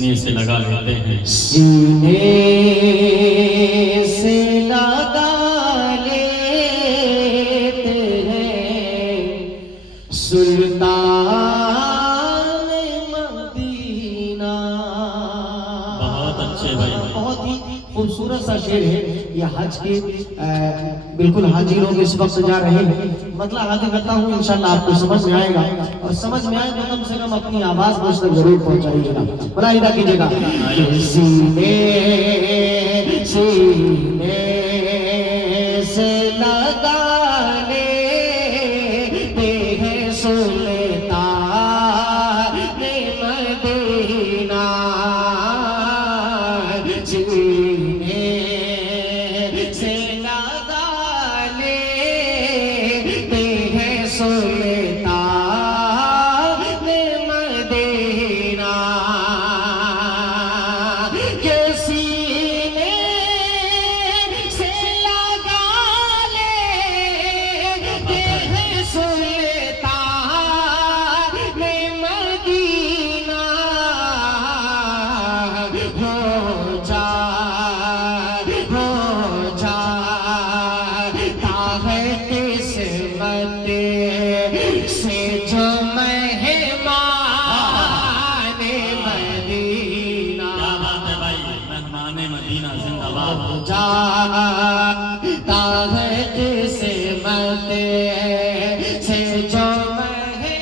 سینے سے لگا لیتے ہیں، سینے سے لگا لیتے ہیں سلطان مدینہ۔ بہت اچھے بھائی، بہت ہی خوبصورت سا شعر ہے یہ حج کے بالکل حاجی لوگ اس وقت جا رہے ہیں، مطلب حاجی کرتا ہوں انشاءاللہ آپ کو سمجھ میں آئے گا، اور سمجھ میں آئے تو کم سے کم اپنی آواز مجھ تک ضرور پہنچائیے گا، ملاحظہ کیجیے گا۔ سینے سے لگا لیتے ہیں سلطان مدینہ، سینے سے لگا لیتے ہیں سلطان مدینہ، کہ سینے سے لگا لیتے ہیں سلطان مدینہ، ہو جاتا ہے قسمت سے جو مہمان مدینہ، کیا بات ہے بھائی، مہمان مدینہ زندہ باد۔ جاتا ہے قسمت سے جو مہمان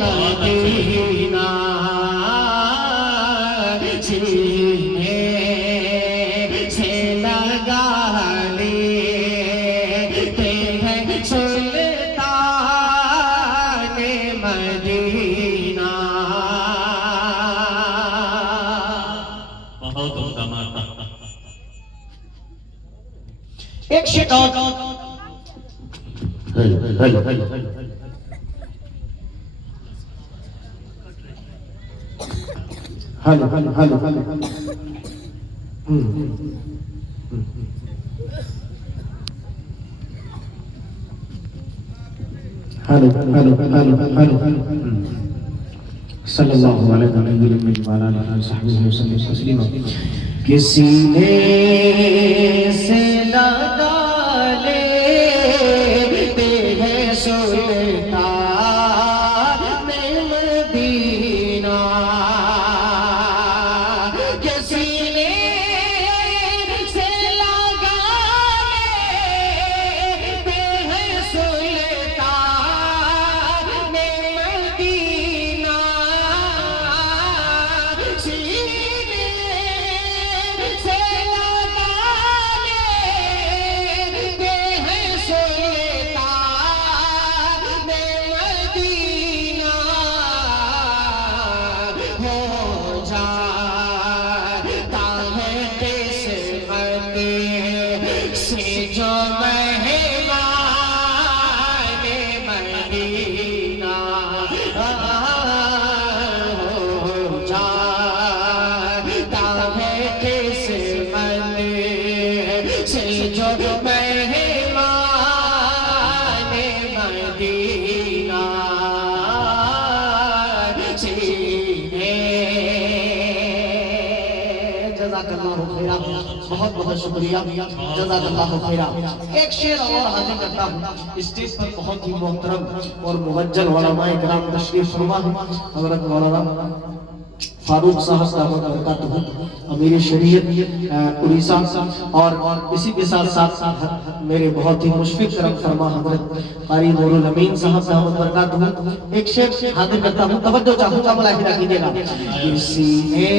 مدینہ، سینے سے لگا لیتے ہیں سلطان مدینہ۔ بہت عمدہ ماتا۔ ایک sheet out, hello hello hello hello hello hello hello hello صلی اللہ علیہ وسلم تسلیما۔ کسی نے سے لگا لیتے ہیں سلطان مدینہ، کسی نے سے لگا لیتے ہیں سلطان مدینہ، سینے سے لگا لیتے ہیں سلطان مدینہ، ہو جاتا ہے قسمت سے جو مہمان مدینہ، ہو جاتا ہے قسمت سے جو مہمان مدینہ، سینے۔ جزاک اللہ خیرہ، بہت بہت شکریہ، جزاک اللہ خیرہ۔ ایک شعر اور حاضر کرتا ہوں، اسٹیج پر بہت ہی محترم اور موجل علماء کرام تشریف فرما ہیں، حضرت مولانا فاروق صاحب دعوت برکاتہ امیر شریعت اڑیسہ، اور اسی کے ساتھ ساتھ میرے بہت ہی مشفق کرم فرما حضرت قاری نور الامین صاحب دعوت برکاتہ۔ ایک شعر حاضر کرتا ہوں، توجہ چاہوں گا، ملاحظہ کیجیے گا۔ سینے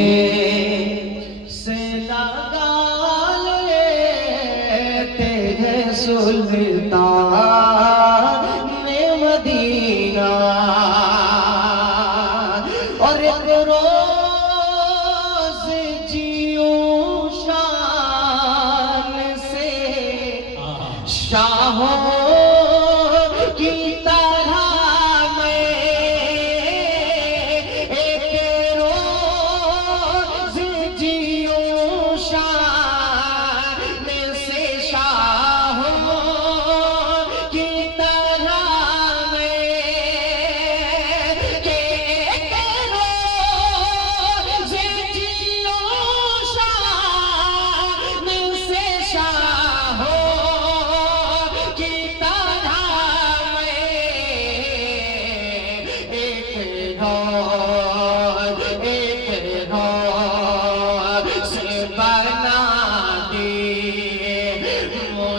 سے لگا لیتے ہیں سلطان مدینہ، اور ایک روز جیوں شان سے شاہوں کی طرح میں، ایک روز جیوں شان سے شاہوں کی طرح میں، کہ ایک روز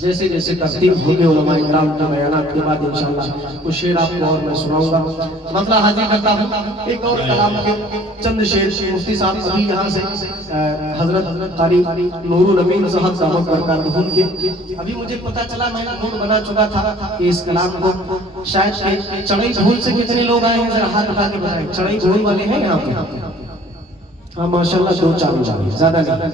جیسے جیسے ترتیب ہوگی علماء کرام کے بیانات کے بعد انشاءاللہ کچھ شعر آپ کو اور میں سناؤں گا. مسئلہ حاضر کرتا ہوں ایک اور کلام کے چند شعر. مفتی صاحب ابھی یہاں سے حضرت قاری نور الامین صاحب دعوت برکاتہ کے ابھی مجھے پتہ چلا میں نے خود بنا چکا تھا کہ اس کلام کو شاید کہ چڑھئی بھول سے کتنے لوگ آئے ہیں ذرا ہاتھ اٹھا کے بتائیں. چڑھئی بھول والے ہیں یہاں پہ؟ ہاں ماشاءاللہ 2-4 زیادہ نہیں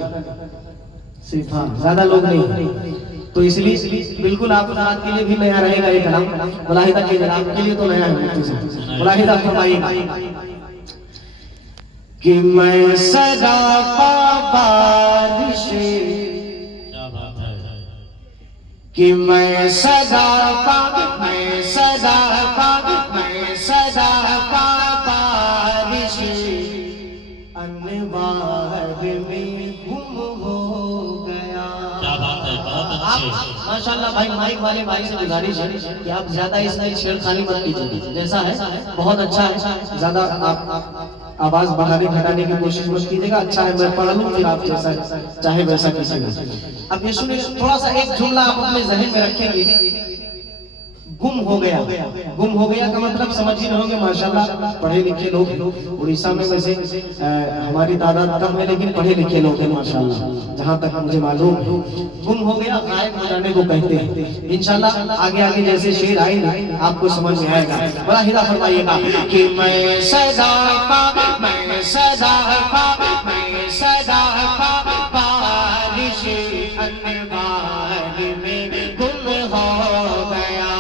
صرف ہاں زیادہ لوگ نہیں. تو اس لیے بالکل آپ حضرات کے لیے بھی نیا رہے گا یہ کلام. ملاحظہ کیجیے آپ کے لیے تو نیا ہے. ملاحظہ فرمائیے کہ میں صدا پا بارش کہ میں صدا پا میں صدا پا میں صدا پا بارش انوار میں گم ہو گیا. ماشاءاللہ بھائی مائک والے بھائی سے گزارش ہے کہ آپ زیادہ اس میں چھیڑ خانی مت کیجیے. جیسا ہے بہت اچھا ہے, زیادہ آپ آواز بڑھانے گھٹانے کی کوشش مت کیجیے گا. اچھا ہے میں پڑھ لوں پھر آپ جیسا چاہے ویسا کیجیے. اب یہ سنیں تھوڑا سا ایک جملہ آپ اپنے ذہن میں رکھیں گے. گم ہو گیا. گم ہو گیا کا مطلب سمجھ ہی رہو گے. ماشاءاللہ پڑھے لکھے لوگ اڑیسہ میں ویسے ہماری تعداد کم ہے لیکن پڑھے لکھے لوگ ہیں ماشاءاللہ جہاں تک مجھے معلوم ہے. گم ہو گیا غائب ہو جانے کو کہتے ہیں. انشاءاللہ آگے آگے جیسے شعر آئے گا آپ کو سمجھ میں آئے گا. بڑا ہدا فرمائیے گا کہ میں صدا پا میں صدا پا میں صدا پا بارش انوار میں گم ہو گیا.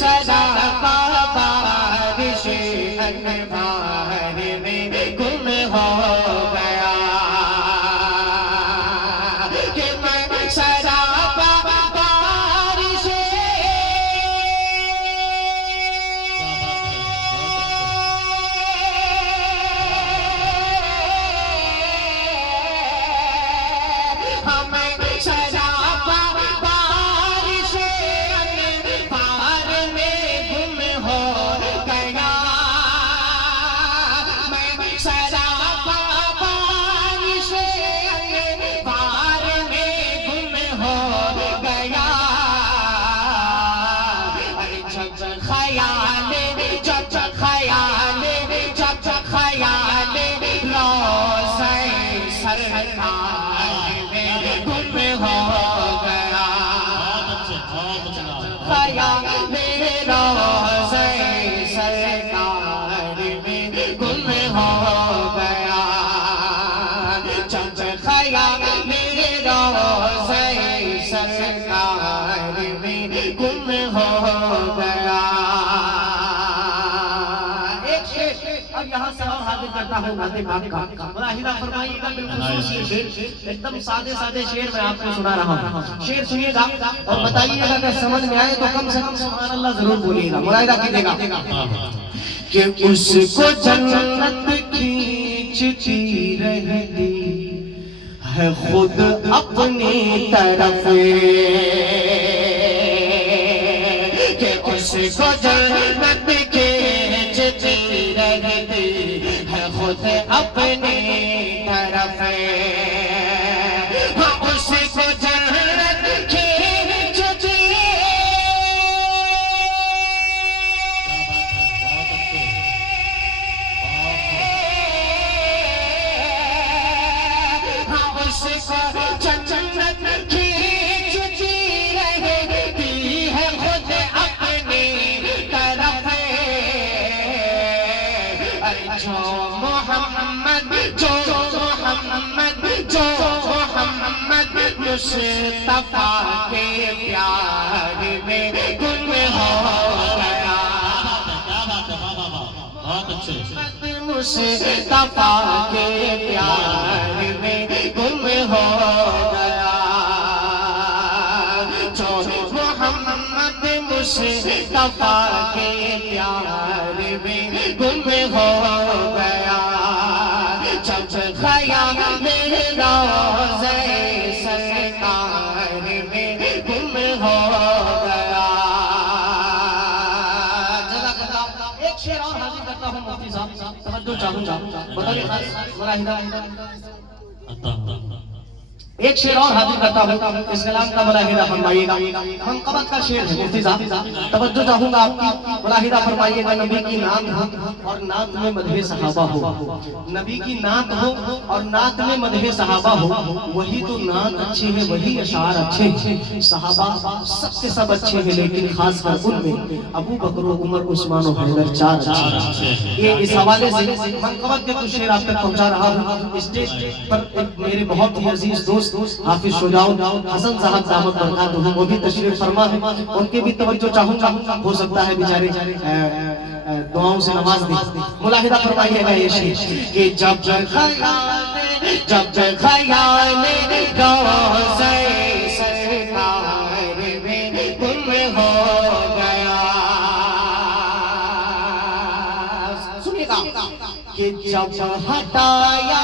صدا پا بارش انوار میں گم ہو گیا. کہ میں صدا پا بارش ہمیں صدا پا بارش انوار میں گم ہو گیا. میں صدا پا بارش انوار میں گم ہو گیا. جب خیال جب خیال جب خیال روضہ سرکار میں گم ہو گیا. خیال روضہ سرکار میں گم ہو گیا. جب خیال روضہ سرکار میں گم ہو گیا. اب یہاں سے اور حاضر کرتا ہوں نعت پاک کا. ملاحظہ فرمائیے گا بالخصوص یہ شعر ایک دم سادے سادے شعر میں آپ کو سنا رہا ہوں. شعر سنیے گا اور بتائیے گا اگر سمجھ میں آئے تو کم سے کم سبحان اللہ ضرور بولیے گا. ملاحظہ کیجیے گا کہ اس کو جنت کھینچتی رہتی ہے خود اپنی طرف. کہ اس کو جنت کھینچتی رہتی ہے خود اپنی طرف. ہاں اس کو جنت کھینچتی ہاں اس کو جنت کھینچتی رہتی ہے خود اپنی طرف. جو محمد مصطفیٰ کے پیار میں گم ہو گیا. مصطفیٰ کے پیار میں گم ہو گیا. جو محمد مصطفیٰ کے پیار میں گم ہو گیا. جب خیال روضہ سرکار میں گم ہو گیا. جزاک اللہ. ایک شعر اور حاضر کرتا ہوں مفتی صاحب توجہ چاہوں گا. بطور خاص ملاحظہ ایک شعر اور حاضر کرتا ہوں، اس کلام کا ملاحظہ فرمائیے گا۔ منقبت کا شعر ہے مفتی صاحب، توجہ چاہوں گا آپ کی، ملاحظہ فرمائیے گا۔ نبی کی نعت ہو اور نعت میں مدح صحابہ ہو، نبی کی نعت ہو اور نعت میں مدح صحابہ ہو، وہی تو نعت اچھے ہیں، وہی اشعار اچھے ہیں۔ صحابہ سب کے سب اچھے ہیں، لیکن خاص کر ان میں ابو بکر و عمر عثمان و حیدر چار اچھے ہیں۔ یہ اس حوالے سے منقبت کے کچھ شعر آپ تک پہنچا رہا ہوں۔ اسٹیج پر ایک میرے بہت ہی عزیز دوست حافظ شجاع حسن صاحب دامت برکاتہ وہ بھی تشریف فرما ہے، ان کے بھی توجہ چاہوں گا، ہو سکتا ہے بیچارے دعاؤں سے نواز دیں۔ ملاحظہ فرمائیے گا یہ شعر کہ جب خیال روضہ سرکار میں گم ہو گیا، سنیے گا کہ جب ہٹایا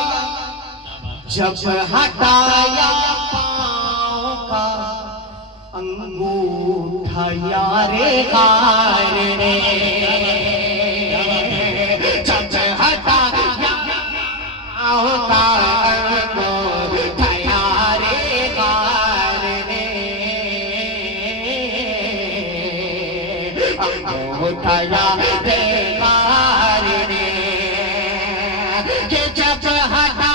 پاؤں کا انگوٹھا یار غار نے، جب ہٹایا پاؤں کا انگوٹھا یار غار نے، انگوٹھا یار غار نے، کہ جب ہٹایا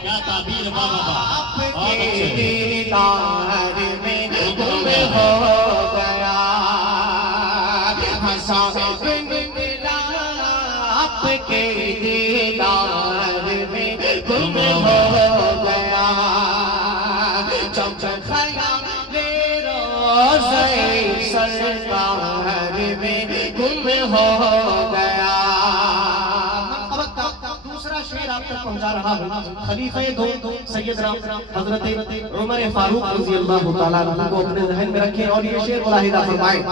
کیا تعبیر بابا، آپ کے دیدار میں گم ہو گیا، حساب ملا آپ کے دیدار میں گم ہو گیا، جب خیال روضہ سرکار میں گم ہو گیا۔ شعر آپ تک پہنچا رہا ہوں۔ خلیفہ دو سیدنا حضرت عمر فاروق رضی اللہ تعالیٰ عنہ کو اپنے ذہن میں رکھیں اور یہ شعر ملاحظہ فرمائیں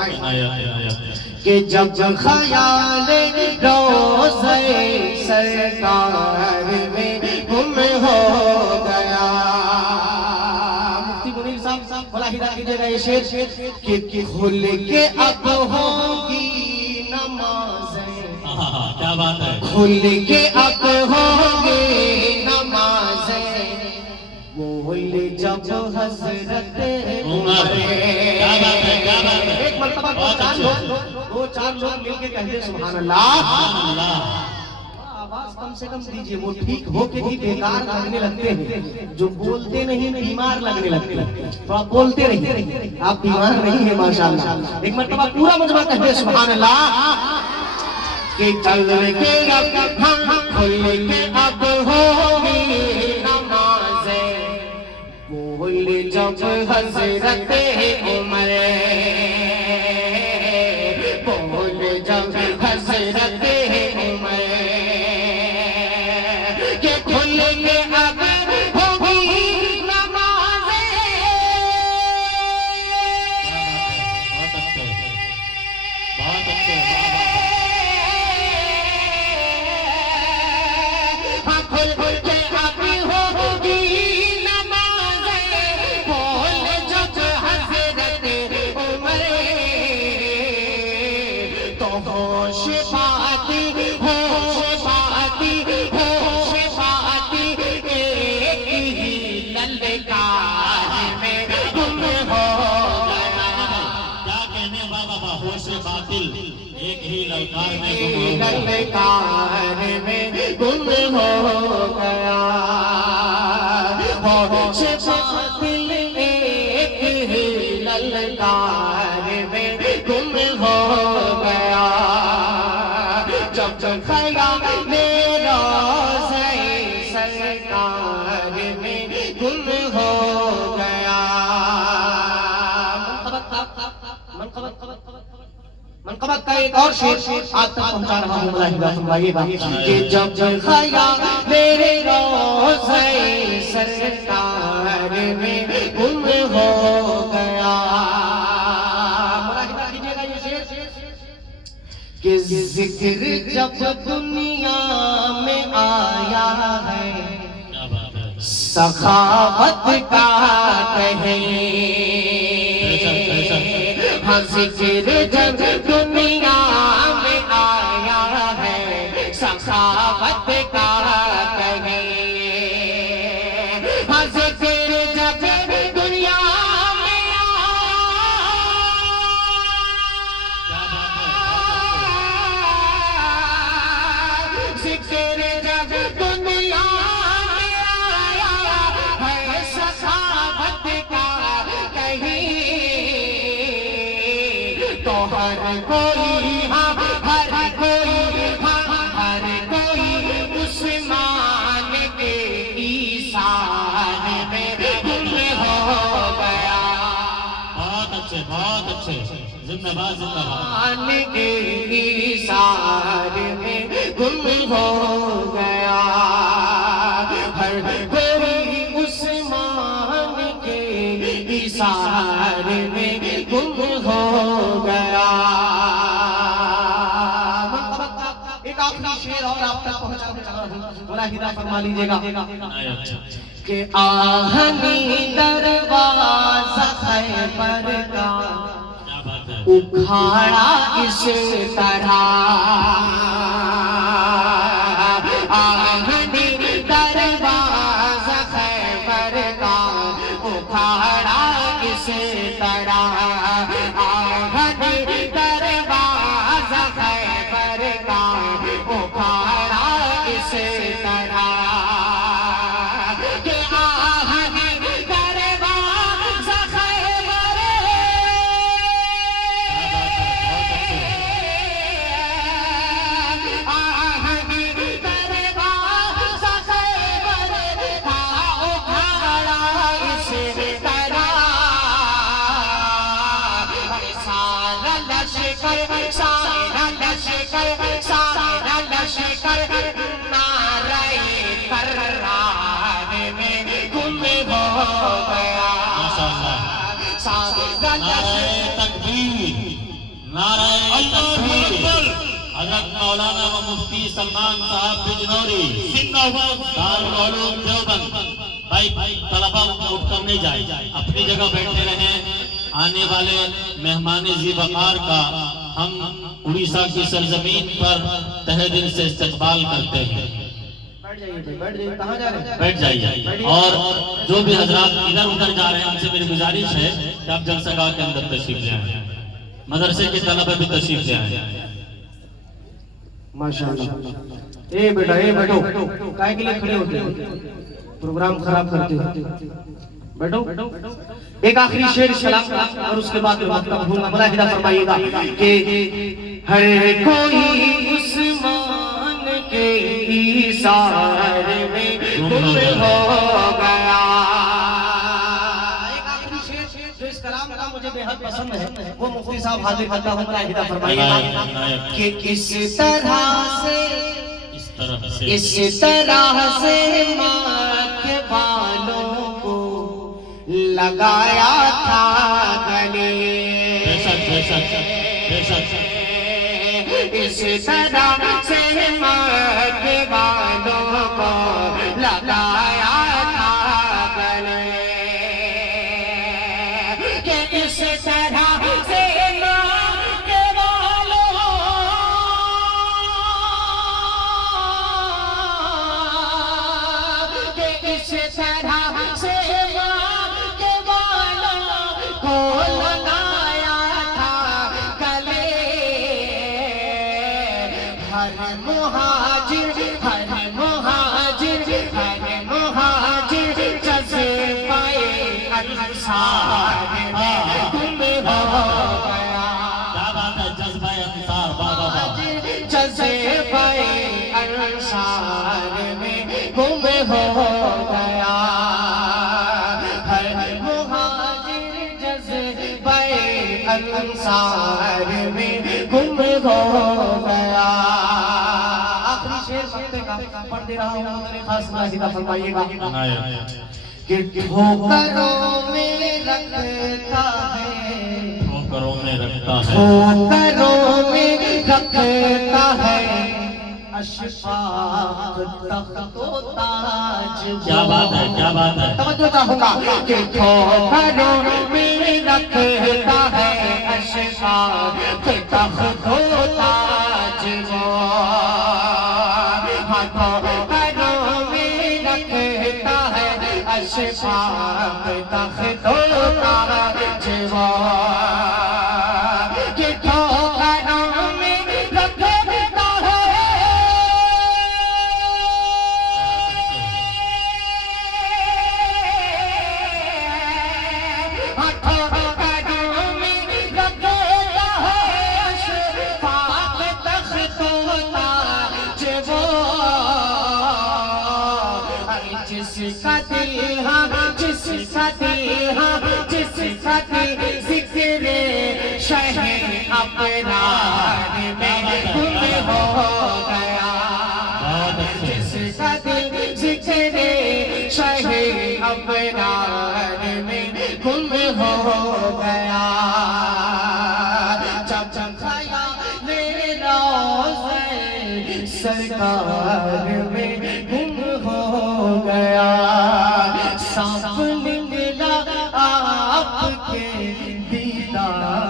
کہ جب خیال روضہ سرکار میں گم ہو گیا، مفتی منیر صاحب ملاحظہ کیجئے گا یہ شعر کہ کھل کے اب ہوگی نمازیں، کیا بات ہے، کھل کے اب ہوگی نمازیں، بولے جب حضرت عمر، کیا بات ہے، کیا بات ہے، ایک مرتبہ دو چار لوگ مل کے کہتے سبحان اللہ، آواز کم سے کم دیجئے، وہ ٹھیک ہو کے بھی بیکار لگنے لگتے ہیں، جو بولتے نہیں بیمار لگنے لگتے ہیں، تو آپ بولتے رہیے، آپ بیمار نہیں ہیں ماشاءاللہ۔ ایک مرتبہ پورا مجمع کہتے سبحان اللہ، کہ چل کے اب کھل کے اب ہوگی نمازیں، بولے جب حضرت عمر، بولے جب حضرت عمر، کہ کھل کے اب ہوگی نمازیں، بہت اچھے، بہت اچھے، ایک ہی للکار میں گم ہو گیا، ہوش باطل ایک ہی للکار میں گم ہو گیا، جب خیال روضہ سرکار میں مرتبہ کا ایک اور شعر آپ تک پہنچا رہا ہوں، ملاحظہ فرمائیے گا کہ جب خیال میرے روضے سرکار میں گم ہو گیا، ملاحظہ کیجئے گا یہ شعر کہ ذکر جب دنیا میں آیا ہے سخاوت کا کہیں، ہاں ذکر جب دنیا میں آیا ہے سخاوت کا کہیں، ہاں ذکر جب دنیا میں ذکر جب دنیا ہر کوئی عثمان کے ایثار میں گم ہو گیا، بہت اچھے زندہ باد عثمان کے ایثار میں گم ہو گیا، ہر کوئی عثمان کے ایثار میں گم ہو گیا۔ ایک آخری شعر اور آپ تک پہنچا ہوں، ملاحظہ فرما لیجیے گا کہ آہنی دروازہ خیبر کا اکھاڑا اس طرح، آہنی دروازہ خیبر کا اکھاڑا اس طرح، آہنی دروازہ خیبر کا اکھاڑا اس طرح، کہ آہنی دروازہ خیبر، آہنی دروازہ خیبر کا اکھاڑا اس طرح، سارا لشکر سارا لشکر نعرہ کرار میں گم ہو گیا، سارا نعرہ تکبیر، نعرہ تکبیر، حضرت مولانا و مفتی سلمان صاحب بجنوری دارالعلوم دیوبند، بھائی طلبہ اٹھ کر نہیں جائے، اپنی جگہ بیٹھے رہیں، آنے والے مہمان ذی وقار کا ہم اڑیسہ کی سرزمین پر تہہ دل سے استقبال کرتے ہیں۔ بیٹھ جائیے، اور جو بھی حضرات ادھر ادھر جا رہے ہیں ان سے میری گزارش ہے کہ آپ جلسہ گاہ کے اندر تشریف لے آئیں، مدرسے کے طلبہ بھی تشریف لے آئیں۔ ماشاءاللہ، اے بیٹا اے بیٹھو، کائے کے لیے کھڑے ہوتے ہیں، پروگرام خراب کرتے ہو، بیٹھو۔ ایک آخری شعر سلام اور اس کے بعد وقت کا بھولنا، ملاحظہ فرمائیے گا کہ ہر کوئی عثمان کے ایثار میں گم ہو گیا۔ ایک آخری شعر جو اس کلام کا مجھے بے حد پسند ہے، وہ مفتی صاحب حاضر کرتا ہوں، ملاحظہ فرمائیے گا کہ اس طرح سے ماں کے بالوں کو لگایا تھا گلے، اس طرح سے ماں کے بالوں کو لگایا تھا گلے، کہ اس طرح سے اس طرح سے ماں کے بالوں کو لگایا تھا گلے، ہر مہاجر جذبہ انصار میں گم ہو گیا، جذبہ انصار میں گم ہو گیا، ہر مہاجر جذبہ انصار میں گم ہو گیا. آخری شعر سنتے کا پڑھ دے رہا ہوں، میرے خاص نازدہ فرمائیے گا کہ ٹھوکروں میں رکھتا ہے، ٹھوکروں میں رکھتا ہے، ٹھوکروں میں رکھتا ہے اشفاق تخت و تاج. کیا بات ہے، کیا بات ہے. توجہ چاہوں گا کہ ٹھوکروں میں رکھتا ہے اشفاق تخت و تاج وہ. ٹھوکروں میں رکھتا ہے اشفاق تخت و تاج وہ. کہ ٹھوکروں میں رکھتا ہے جس کا دل ہاں، جس کا دل ہاں، جس کا دل ذکر شہ ابرار میں گم ہو گیا. جس کا دل ذکر شہ ابرار میں گم ہو گیا. جب جب خیال روضہ سرکار میں گم ہو گیا. سانپ نکلا آپ کے دیدار